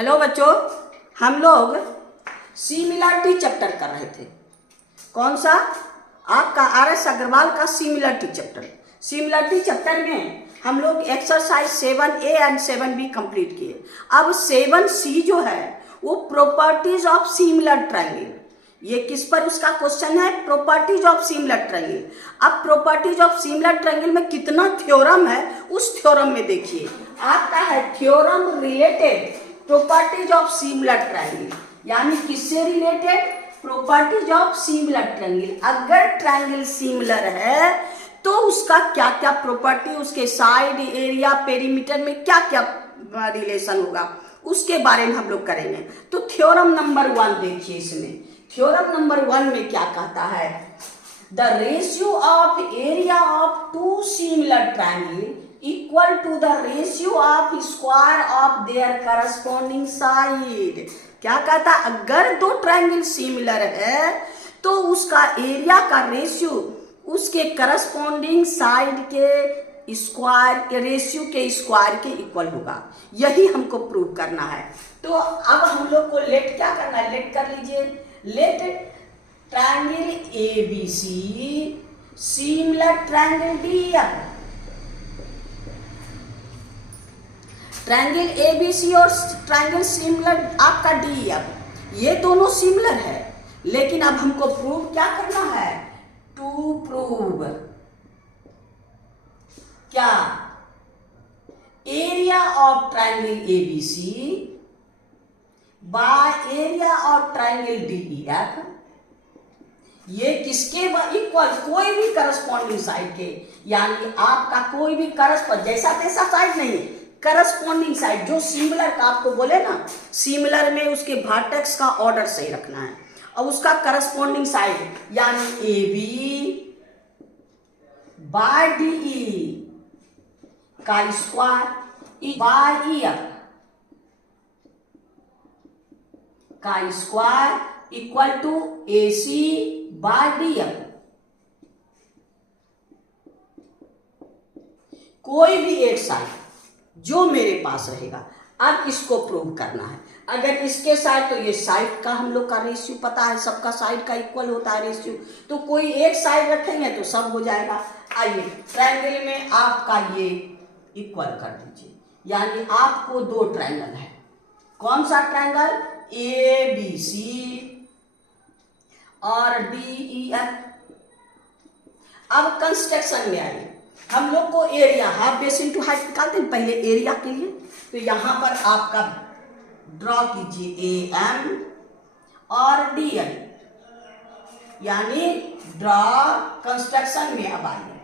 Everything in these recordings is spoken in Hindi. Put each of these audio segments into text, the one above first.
हेलो बच्चों, हम लोग सिमिलरिटी चैप्टर कर रहे थे। कौन सा? आपका RS अग्रवाल का सिमिलरिटी चैप्टर। सिमिलरिटी चैप्टर में हम लोग exercise 7A and 7B complete किए। अब 7C जो है वो प्रॉपर्टीज ऑफ सिमिलर ट्रायंगल। ये किस पर उसका क्वेश्चन है? Properties of similar triangle. अब प्रॉपर्टीज ऑफ सिमिलर ट्रायंगल में कितना थ्योरम है उस थ्योरम में देखिए। आपका है theorem related properties of similar triangle, यानी किससे related? Properties of similar triangle. अगर ट्रायंगल सिमिलर है तो उसका क्या क्या प्रॉपर्टी, उसके साइड, एरिया, पेरीमीटर में क्या क्या रिलेशन होगा उसके बारे में हम लोग करेंगे। तो थ्योरम नंबर 1 देखिए। इसमें थ्योरम नंबर 1 में क्या कहता है? The ratio of area of two similar triangle equal to the ratio of square of their corresponding side. क्या कहता है? अगर दो ट्रायंगल सिमिलर है तो उसका एरिया का रेशियो उसके करस्पॉन्डिंग साइड के स्क्वायर के रेशियो के स्क्वायर के इक्वल होगा। यही हमको प्रूव करना है। तो अब हम लोग को लेट क्या करना है? लेट कर लीजिए। Let triangle ABC similar triangle DF। Triangle ABC और ट्रायंगल सिमिलर आपका DF, ये दोनों सिमिलर है। लेकिन अब हमको प्रूव क्या करना है? टू प्रूव क्या? Area of triangle ABC by area of triangle DEF, ये किसके इक्वल? कोई भी करस्पॉन्डिंग साइड के, यानी आपका कोई भी जैसा तैसा साइड नहीं है, करस्पॉन्डिंग साइड जो सिमिलर का आपको बोले ना, सिमिलर में उसके वर्टेक्स का ऑर्डर सही रखना है और उसका करस्पॉन्डिंग साइड यानी AB बाय DE का स्क्वायर बाय EF का square equal to AC by DF। कोई भी एक साइड जो मेरे पास रहेगा, अब इसको प्रूव करना है। अगर इसके साइड तो ये साइड का हम लोग का रेशियो पता है, सबका साइड का इक्वल होता है रेशियो, तो कोई एक साइड रखेंगे तो सब हो जाएगा। आइए ट्रायंगल में आपका ये इक्वल कर दीजिए, यानी आपको दो ट्रायंगल है। कौन सा ट्रायंगल? ABC और DEF। अब कंस्ट्रक्शन में आइए। हम लोग को area half base into height निकालते हैं पहले एरिया के लिए। तो यहां पर आपका ड्रॉ कीजिए AM और DN, यानी ड्रॉ कंस्ट्रक्शन में। अब आइए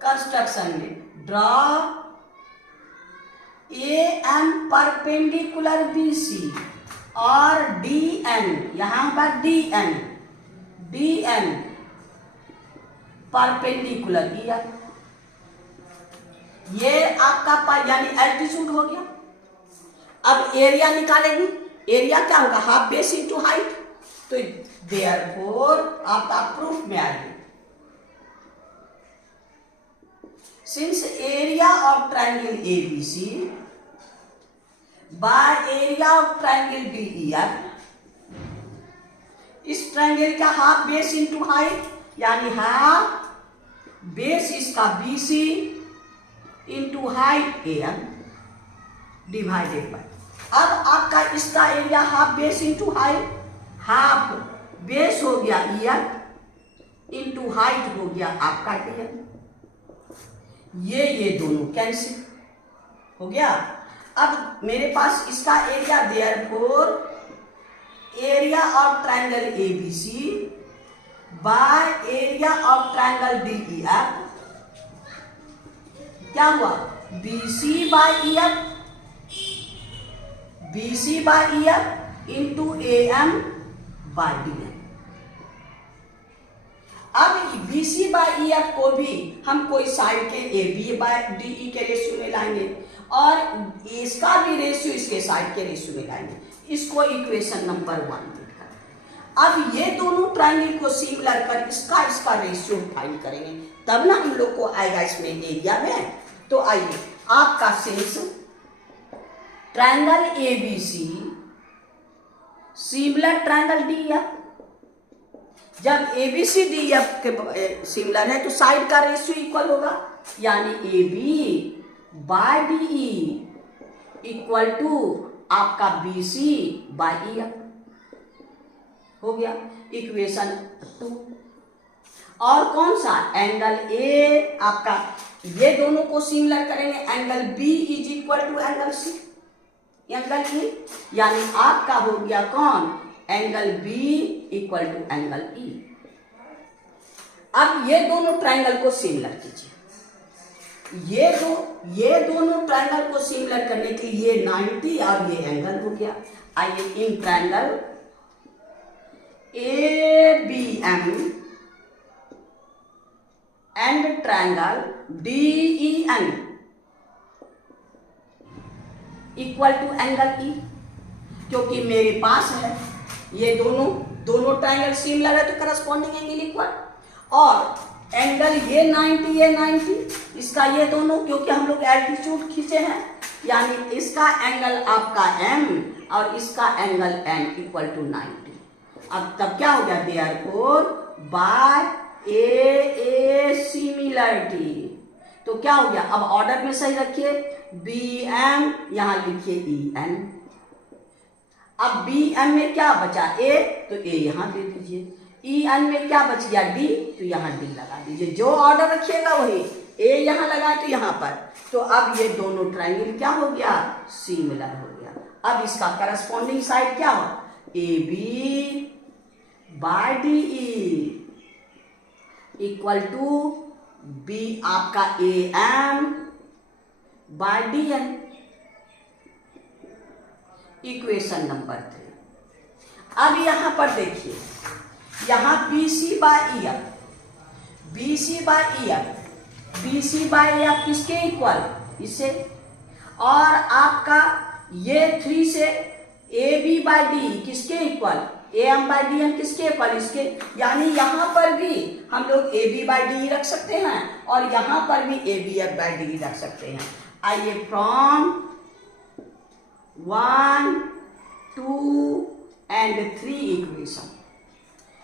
कंस्ट्रक्शन में ड्रॉ AM परपेंडिकुलर BC और DN, यहां पर DN परपेंडिकुलर EF। ये आपका यानी एल्टीट्यूड हो गया। अब एरिया निकालेंगे। एरिया क्या होगा? Half base into height. तो देयरफॉर आपका प्रूफ में आएगी, since area of triangle ABC by area of triangle DEF, इस ट्रायंगल का हाफ बेस इंटू हाइट, यानी हाफ बेस इसका BC into height AM divided by. अब आपका इसका area half base into height, half base हो गया EF इंटू हाइट हो गया आपका DM। ये दोनों कैंसिल हो गया। अब मेरे पास इसका area, therefore area of triangle ABC by area of triangle DEF क्या हुआ? BC by EF into AM by DM। अब BC बाय EF को भी हम कोई साइड के AB बाय DE के रेशियो में लाएंगे और इसका भी रेशियो इसके साइड के रेशियो में लाएंगे। इसको इक्वेशन नंबर 1 लिखकर अब ये दोनों ट्रायंगल को सिमिलर कर इसका रेशियो फाइंड करेंगे, तब ना हम लोग को आएगा इसमें एरिया में। तो आइए आपका since triangle A B C similar triangle D F. जब एबीसी डीएफ के सिमिलर है तो साइड का रेशियो इक्वल होगा, यानी AB by DE equal to आपका BC बाय EF हो गया इक्वेशन 2। और कौन सा एंगल ए आपका, ये दोनों को सिमिलर करेंगे, angle B is equal to angle C, angle E, यानी आपका हो गया कौन, angle B equal to angle E. अब ये दोनों ट्रायंगल को सिमिलर कीजिए, ये दोनों ट्रायंगल को सिमिलर करने के लिए ये 90 और ये एंगल हो गया। आइए in triangle ABM and triangle DEN equal to angle E, क्योंकि मेरे पास है ये दोनों ट्रायंगल सिमिलर है तो करस्पॉन्डिंग एंगल इक्वल, और एंगल ये 90 इसका ये दोनों, क्योंकि हम लोग एल्टीट्यूड खींचे हैं, यानी इसका एंगल आपका M और इसका एंगल N इक्वल टू 90। अब तब क्या हो गया, देयरफॉर बाय ए सिमिलरिटी, तो क्या हो गया, अब ऑर्डर में सही रखिए, BM यहां लिखिए EN। अब BM में क्या बचा A, तो A यहां दे दीजिए, EN में क्या बच गया D, तो यहां D लगा दीजिए, जो ऑर्डर रखिएगा वही, A यहां लगा तो यहां पर, तो अब ये दोनों ट्रायंगल क्या हो गया, सिमिलर हो गया। अब इसका करस्पॉन्डिंग साइड क्या हो, AB by DE equal to B आपका AM by DN, equation number 3। अब यहां पर देखिए, यहां BC बाय EF किसके इक्वल, इसे, और आपका ये 3 से AB बाय DE किसके इक्वल, AM बाय DN किसके इक्वल, इसके, यानी यहां पर भी हम लोग AB बाय DE रख सकते हैं और यहां पर भी ABF बाय DE रख सकते हैं। आइए फ्रॉम 1, 2 एंड 3 इक्वेशन,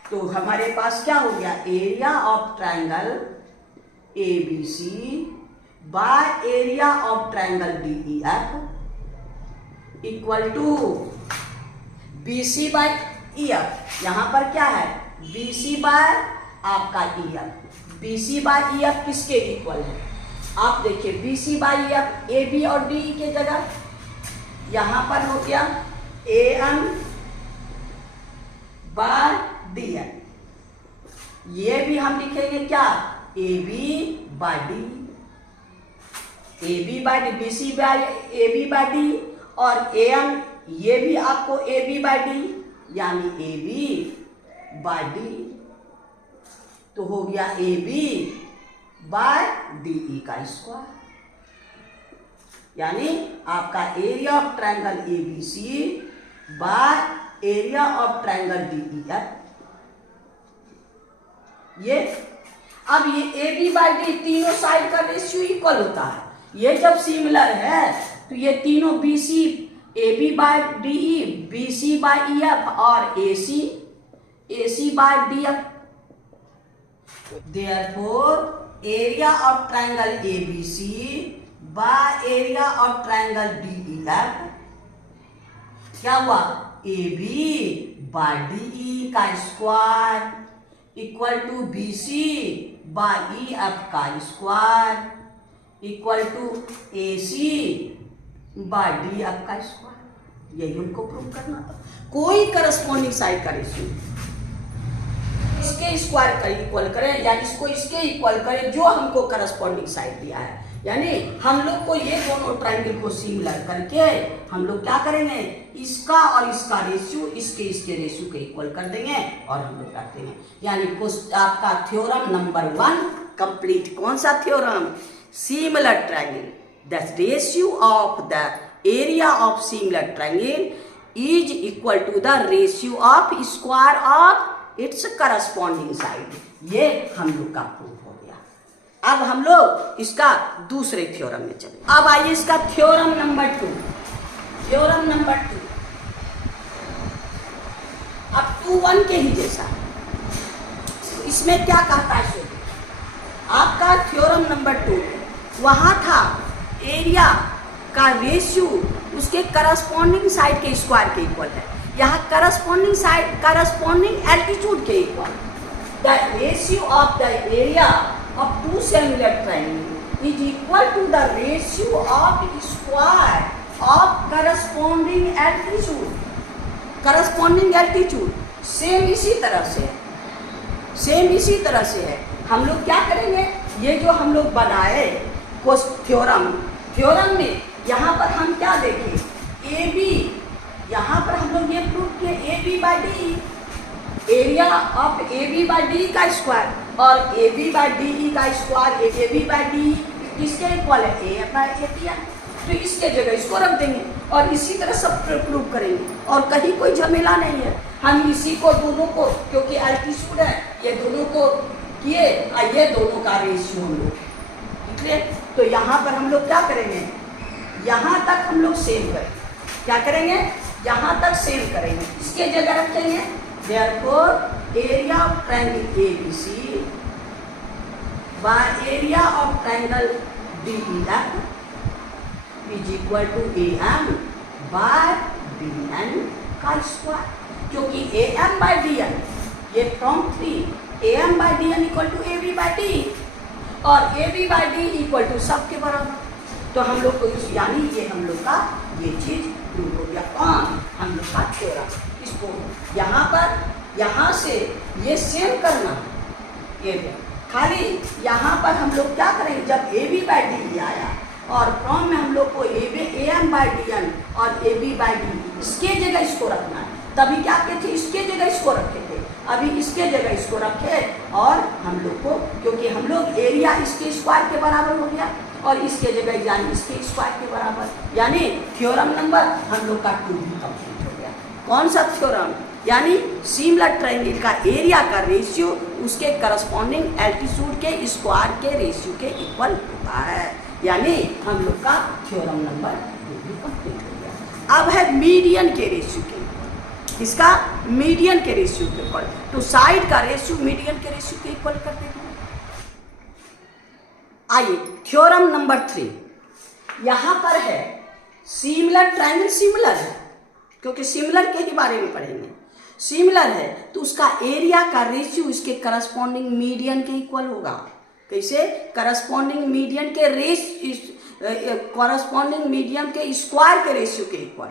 तो हमारे पास क्या हो गया, area of triangle ABC by area of triangle DEF equal to BC by EF। यहां पर क्या है, BC बाय आपका EF, BC बाय EF किसके इक्वल है, आप देखिए BC बाय EF AB और DE के जगह यहां पर हो गया AM बाय DN, ये भी हम लिखेंगे क्या, AB by D, AB by D, BC by AB by D, और AM ये भी आपको AB बाय D, यानी AB बाय D, तो हो गया AB बाय DE का स्क्वायर, यानी आपका area of triangle ABC by area of triangle DEF। ये अब ये AB बाय D तीनों साइड का रेशियो इक्वल होता है, ये जब सिमिलर है तो ये तीनों BC AB by DE, BC by EF और AC by DF। Therefore, area of triangle ABC by area of triangle DEF क्या हुआ, AB by DE का square equal to BC by EF का square equal to AC by DF का स्क्वायर। यही उनको प्रूव करना था। कोई करस्पॉन्डिंग साइड का रेशियो इसके स्क्वायर का इक्वल करें या इसको इसके इक्वल करें जो हमको करस्पॉन्डिंग साइड दिया है, यानी हम लोग को ये दोनों ट्रायंगल को सिमिलर करके हम लोग क्या करेंगे, इसका और इसका रेशियो इसके रेशियो के इक्वल कर देंगे और हम लोग रख देंगे। यानी आपका थ्योरम नंबर 1 कंप्लीट। कौन सा theorem, similar triangle the ratio of the area of similar triangle is equal to the ratio of square of its corresponding side. ये हम लोग का प्रूफ हो गया। अब हम लोग इसका दूसरे थ्योरम में चले। अब आइए इसका थ्योरम नंबर 2। थ्योरम नंबर 2, अब 2-1 के ही जैसा। इसमें क्या कहता है सुनिए, आपका थ्योरम नंबर 2 वहाँ था एरिया का रेशियो उसके करस्पॉन्डिंग साइड के स्क्वायर के इक्वल है, यहाँ करस्पॉन्डिंग साइड करस्पॉन्डिंग एल्टीट्यूड के equal. The ratio of the area of two similar triangle is equal to the ratio of square of corresponding altitude. Corresponding altitude same इसी तरह से है, सेम इसी तरह से है। हम लोग क्या करेंगे, ये जो हम लोग बनाए कुछ थ्योरम में यहाँ पर हम क्या देखें, ए बी, यहाँ पर हम लोग ये प्रूव किए A B by D, area of A B by D का स्क्वायर और A B by D E का square A B by D किसके इक्वल है, ए बाई ए बी। तो इसके जगह इसको रख देंगे और इसी तरह सब प्रूव करेंगे और कहीं कोई झमेला नहीं है। हम इसी को दोनों को, क्योंकि एल्टीट्यूड है, ये दोनों को किए और ये दोनों का रेशियो हम लोग, ठीक है। तो यहाँ पर हम लोग क्या करेंगे, यहाँ तक हम लोग सेम करेंगे, क्या करेंगे, यहाँ तक सेम करेंगे, इसके जगह रखेंगे therefore area of triangle ABC by area of triangle DEF is equal to AM by DN का स्क्वायर, क्योंकि AM बाय DN ये from 3 AM by DN equal to AB by D और AB by D equal to सब के बराबर। तो हम लोग को यानी ये हम लोग का ये चीज प्रूव हो गया, कौन, हम लोग का थ्योरम। इसको यहाँ पर यहाँ से ये सेम करना, ये खाली यहाँ पर हम लोग क्या करेंगे, जब AB बाय D आया और फ्रॉम में हम लोग को AM बाय DN और AB बाय D इसके जगह इसको रखना है। तभी क्या कहते थे, इसके जगह इसको रखे थे, अभी इसके जगह इसको रखे और हम लोग को, क्योंकि हम लोग एरिया इसके स्क्वायर के बराबर हो गया और इसके जगह यानी इसके स्क्वायर के बराबर, यानी थ्योरम नंबर हम लोग का 2 भी कंप्लीट हो गया। कौन सा थ्योरम, यानी सिमिलर ट्रायंगल का एरिया का रेशियो उसके करस्पॉन्डिंग एल्टीट्यूड के स्क्वायर के रेशियो के इक्वल होता है, यानी हम लोग का थ्योरम नंबर 2 भी कंप्लीट हो गया। अब है मीडियन के रेशियो के, इसका मीडियन के रेशियो के इक्वल, तो साइड का रेशियो मीडियन के रेशियो के इक्वल कर देंगे। आइए थ्योरम नंबर 3, यहाँ पर है सिमिलर ट्रायंगल, सिमिलर है क्योंकि सिमिलर के ही बारे में पढ़ेंगे, सिमिलर है तो उसका एरिया का रेशियो इसके करस्पॉन्डिंग मीडियन के इक्वल होगा। कैसे, करस्पॉन्डिंग मीडियन के करस्पॉन्डिंग मीडियन के स्क्वायर के रेशियो के इक्वल।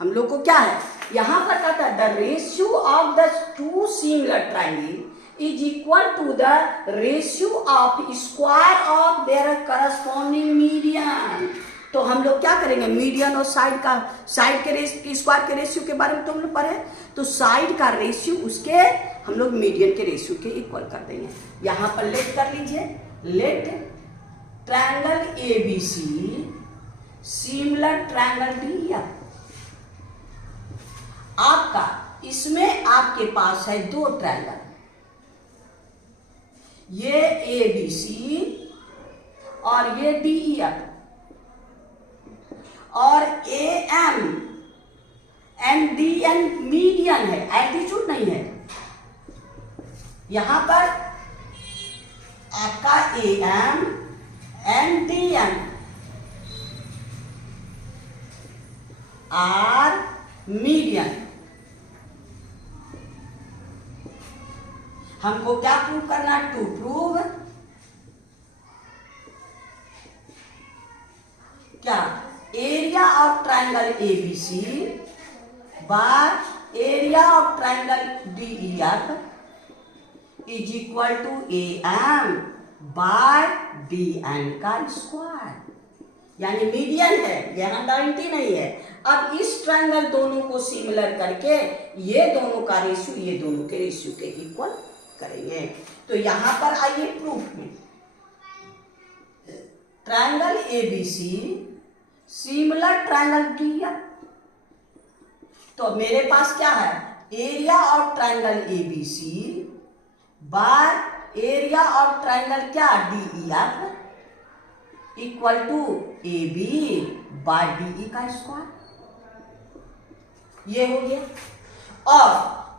हम लोग को क्या है, यहाँ पर कहता है the ratio of the two similar triangle is equal to the ratio of square of their corresponding median. तो हम लोग क्या करेंगे, मीडियन और साइड के स्क्वायर के रेशियो के बारे में तो हम लोग पढ़े, तो साइड का रेशियो उसके हम लोग मीडियन के रेशियो के इक्वल कर देंगे। यहाँ पर लेट कर लीजिए, let triangle ABC similar triangle DEF। आपका इसमें आपके पास है 2 ट्रायंगल, ये ABC और ये DEF, और AM एंड DN मीडियन है, एल्टीट्यूड नहीं है। यहां पर आपका AM and DN are median. हमको क्या प्रूव करना, टू प्रूव क्या, area of triangle ABC by area of triangle DEF is equal to AM by DN का स्क्वायर, यानी मीडियन है, यहाँ गारंटी नहीं है। अब इस ट्रायंगल दोनों को सिमिलर करके ये दोनों का रेशियो ये दोनों के रेशियो के इक्वल करेंगे। तो यहां पर आइए प्रूफ में, triangle ABC similar triangle DEF। तो मेरे पास क्या है, area of triangle ABC by area of triangle क्या DEF equal to AB by DE का स्क्वायर। ये हो गया। और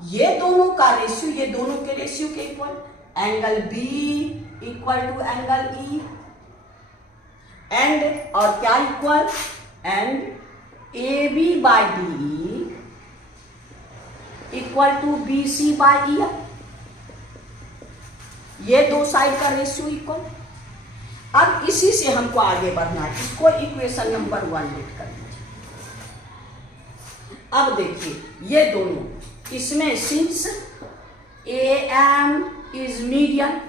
ये दोनों का रेशियो, ये दोनों के रेशियो के equal, angle B equal to angle E, and और क्या equal, and A B by D equal to B C by E. ये दो साइड का रेशियो इक्वल। अब इसी से हमको आगे बढ़ना है, इसको इक्वेशन नंबर 1 लिख कर दीजिए। अब देखिए ये दोनों, इसमें since A M is median,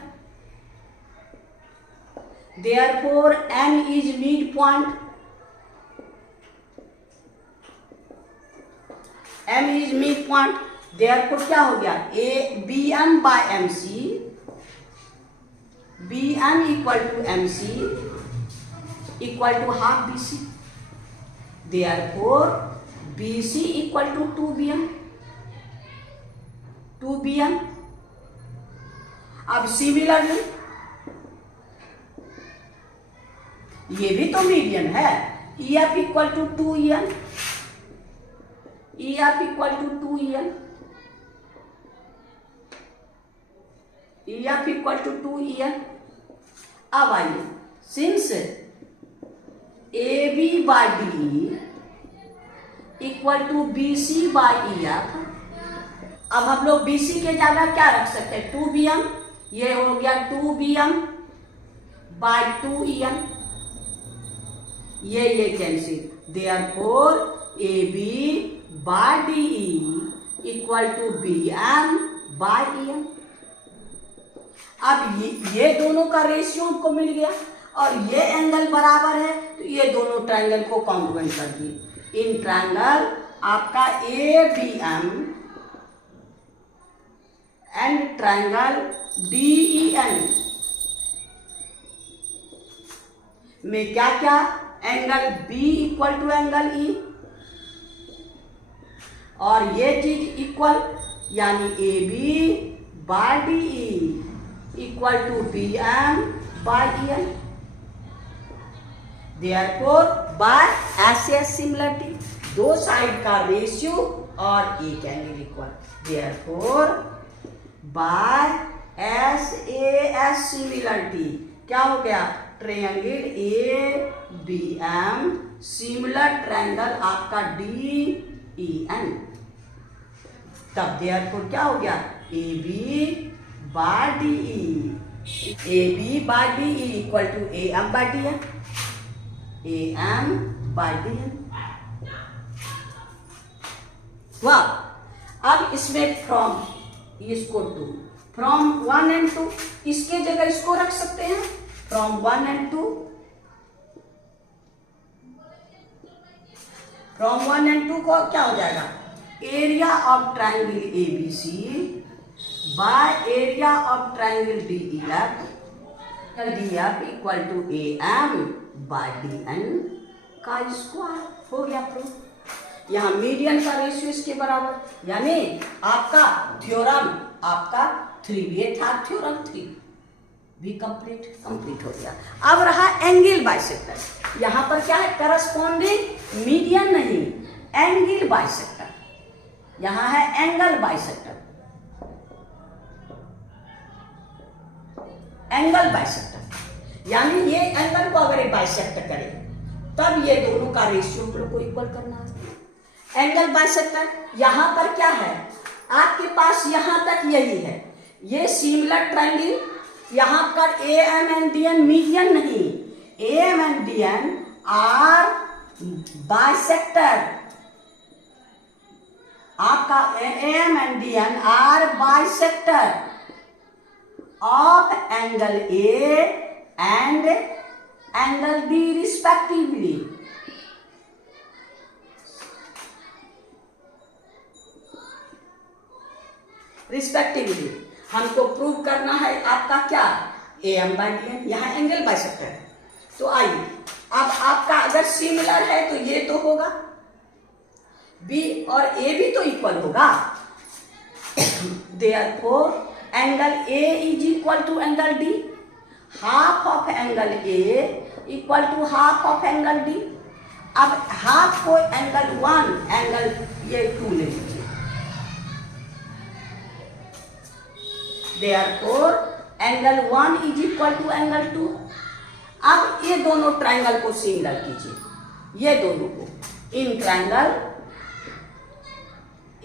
therefore M is midpoint, M is midpoint, therefore क्या हो गया, A B M by MC, B M equal to MC equal to half BC, therefore BC equal to 2BM, 2BM। अब सिमिलरली ये भी तो मीडियन है, EF equal to 2EN, EF equal to 2EN, EF equal to 2EN। अब आइए, since AB by D equal to BC by EF, अब हम लोग BC के जगह क्या रख सकते हैं, 2BM, ये हो गया 2BM बाई 2EN, ये cancel, therefore AB by DE equal to BM by EM। अब ये दोनों का रेशियो हमको मिल गया और ये एंगल बराबर है, तो ये दोनों ट्रायंगल को कॉन्ग्रुएंट कर दिए। इन ट्रायंगल आपका ABM एंड ट्रायंगल DEN में क्या क्या, angle B equal to angle E, और ये चीज इक्वल, यानी AB by DE equal to BM by EN, therefore by ऐसे सिमिलरिटी, दो साइड का रेशियो और एक angle equal, therefore by SAS similarity क्या हो गया, ट्रायंगल ABM सिमिलर ट्रायंगल आपका DEN, तब देयरफॉर क्या हो गया, AB by DE, AB by DE equal to AM by DN, AM by DN। वाह, अब इसमें फ्रॉम, इसको टू, फ्रॉम 1 and 2, इसके जगह इसको रख सकते हैं, फ्रॉम 1 and 2, फ्रॉम 1 and 2 को क्या हो जाएगा, area of triangle ABC by area of triangle DEF equal to AM by DN का स्क्वायर हो गया प्रूफ। यहाँ मीडियन का रेशियो इसके बराबर, यानी आपका थ्योरम, आपका 3 था थ्योरम 3 भी कंप्लीट हो गया। अब रहा एंगल बाइसेक्टर, यहाँ पर क्या है, करस्पॉन्डिंग मीडियन नहीं, एंगल बाइसेक्टर, यहाँ है एंगल बाइसेक्टर, एंगल बाइसेक्टर, यानी ये एंगल को अगर बाइसेक्ट करे तब ये दोनों का रेशियो को इक्वल करना है। एंगल बाइसेक्टर यहाँ पर क्या है, आपके पास यहाँ तक यही है, ये सिमिलर ट्रायंगल, यहाँ पर AM एंड DN मीडियन नहीं, AM and DN are bisector, आपका AM and DN are bisector of angle A and angle B respectively। Respectively हमको प्रूव करना है आपका क्या, AM बाई DN, यहाँ एंगल बाइसेक्टर है। तो आइए, अब आपका अगर सिमिलर है तो ये तो होगा, B और A भी तो इक्वल होगा, therefore angle A is equal to angle D, half of angle A equal to half of angle D। अब हाफ को एंगल 1, एंगल ये 2 ले लीजिए। Therefore angle 1 is equal to angle 2। अब ये दोनों ट्रायंगल को सिमिलर कीजिए, ये दोनों को, in triangle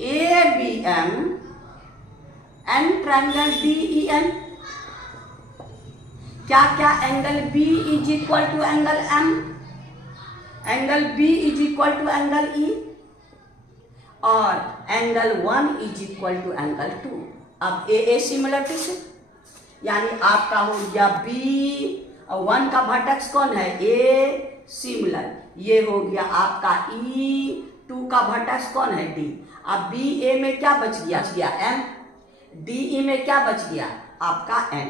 ABM and triangle DEN। क्या क्या? Angle B is equal to angle M, angle B is equal to angle E, और angle 1 is equal to angle 2। अब ए सिमिलरिटी से, यानी आपका हो गया B और 1 का वर्टेक्स कौन है? A सिमिलर, ये हो गया आपका E, 2 का वर्टेक्स कौन है? D। अब B A में क्या बच गया? M। D E में क्या बच गया? आपका N।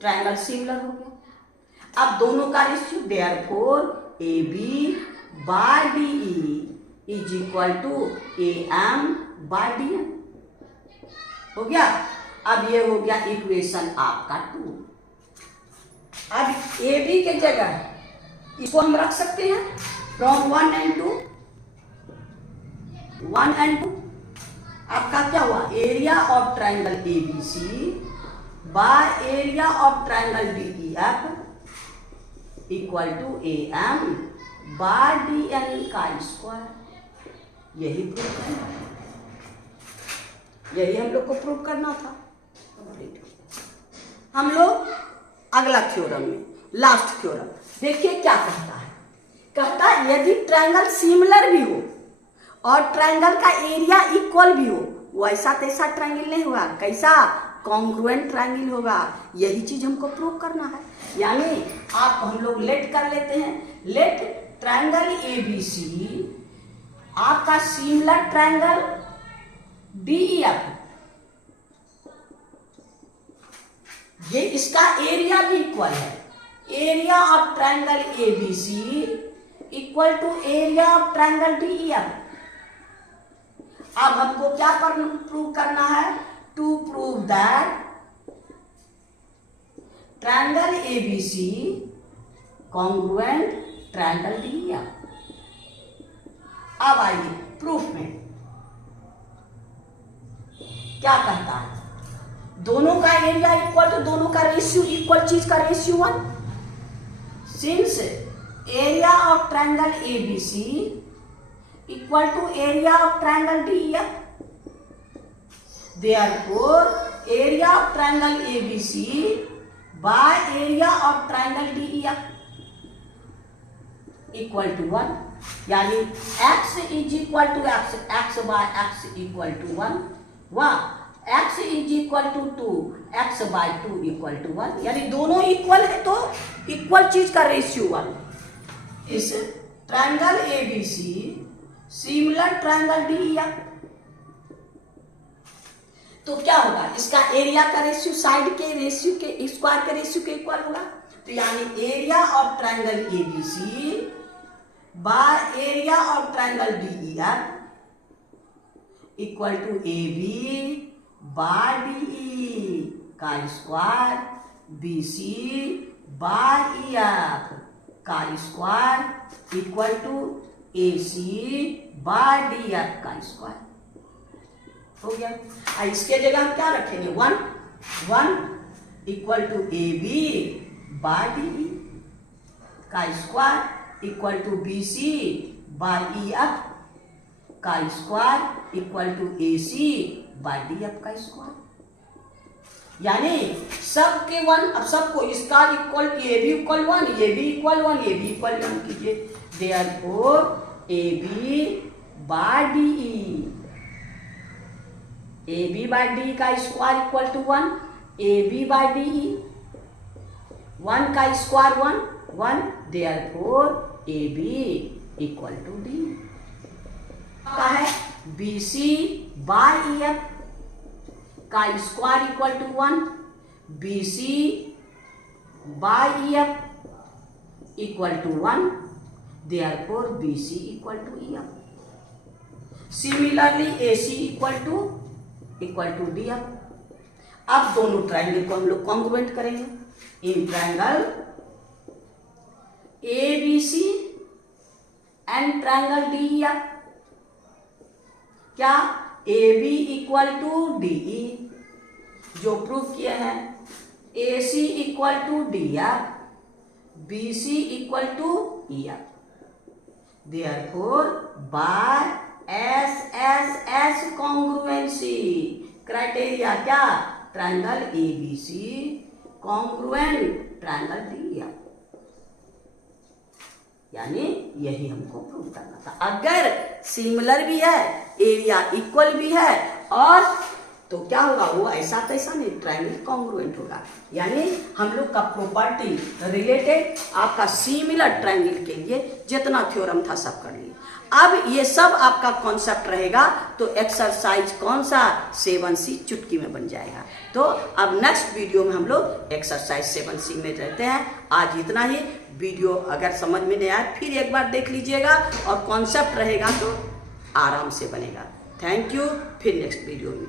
ट्रायंगल सिमिलर हो गया। अब दोनों का ratio, therefore AB by DE is equal to AM by DN हो गया। अब ये हो गया इक्वेशन आपका 2। अब AB के जगह इसको हम रख सकते हैं फ्रॉम 1 and 2, 1 and 2। आपका क्या हुआ? Area of triangle ABC by area of triangle DEF equal to AM by DN का स्क्वायर। यही प्रूव करना, यही हम लोग को प्रूव करना था। हम लोग अगला थ्योरम में, लास्ट थ्योरम देखिए क्या कहता है। कहता है यदि ट्रायंगल सिमिलर भी हो और ट्रायंगल का एरिया इक्वल भी हो, वैसा तैसा ट्रायंगल नहीं होगा। कैसा? कॉन्ग्रुएंट ट्रायंगल होगा। यही चीज हमको प्रूव करना है। यानी आप हम लोग लेट कर लेते हैं, लेट ट्रायंगल ABC आपका सिमिलर ट्रायंगल DEF, ये इसका एरिया भी इक्वल है। Area of triangle ABC equal to area of triangle DEF। अब हमको क्या प्रूव करना है? To prove that triangle ABC congruent triangle DEF। अब आइए प्रूफ में क्या कहता है। दोनों का एरिया इक्वल, तो दोनों का रेशियो इक्वल, चीज का ratio 1। Since area of triangle ABC equal to area of triangle DEF, therefore area of triangle ABC by area of triangle DEF equal to 1। यानी x is equal to x, x by x equal to 1, व x is equal to 2, x by 2 equal to 1। यानी दोनों इक्वल है तो इक्वल चीज का रेशियो 1। इस triangle ABC similar triangle DEF, तो क्या होगा? इसका एरिया का रेशियो साइड के रेशियो के स्क्वायर के रेशियो के इक्वल होगा। तो यानी area of triangle ABC by area of triangle DEF equal to AB by DE का स्क्वायर, BC बाय EF का square equal to AC by DF का स्क्वायर हो गया। इसके जगह हम क्या रखेंगे? 1 equal to AB by DE का square equal to BC by EF का square equal to AC by DF का स्क्वायर। यानी सबके 1, अब सबको इसका इक्वल, ये भी इक्वल 1, ये भी इक्वल 1, ये भी इक्वल 1 कीजिए। Therefore AB by DE, AB by DE का square equal to 1, AB by DE 1 का square 1, therefore AB equal to D का है। BC बाय EF का square equal to 1, BC by EF equal to 1, therefore BC equal to EF। Similarly AC equal to DF। अब दोनों ट्रायंगल को हम लोग कॉन्ग्रुएंट करेंगे। इन triangle ABC and triangle D F, क्या ए B equal to D E, जो प्रूव किए हैं A C equal to D F, B C equal to E F. Therefore by S S S congruency criteria, क्या triangle A B C congruent triangle D F, यानी यही हमको प्रूव करना था। अगर सिमिलर भी है, एरिया इक्वल भी है, और तो क्या होगा, वो ऐसा तैसा नहीं, ट्रायंगल कॉन्ग्रुएंट होगा। यानी हम लोग का प्रॉपर्टी रिलेटेड आपका सिमिलर ट्रायंगल के लिए जितना थ्योरम था सब कर लिए। अब ये सब आपका कॉन्सेप्ट रहेगा, तो एक्सरसाइज कौन सा 7C चुटकी में बन जाएगा। तो अब नेक्स्ट वीडियो में हम लोग एक्सरसाइज 7C में रहते हैं। आज इतना ही। वीडियो अगर समझ में नहीं आया फिर एक बार देख लीजिएगा, और कॉन्सेप्ट रहेगा तो आराम से बनेगा। Thank you. फिर नेक्स्ट वीडियो में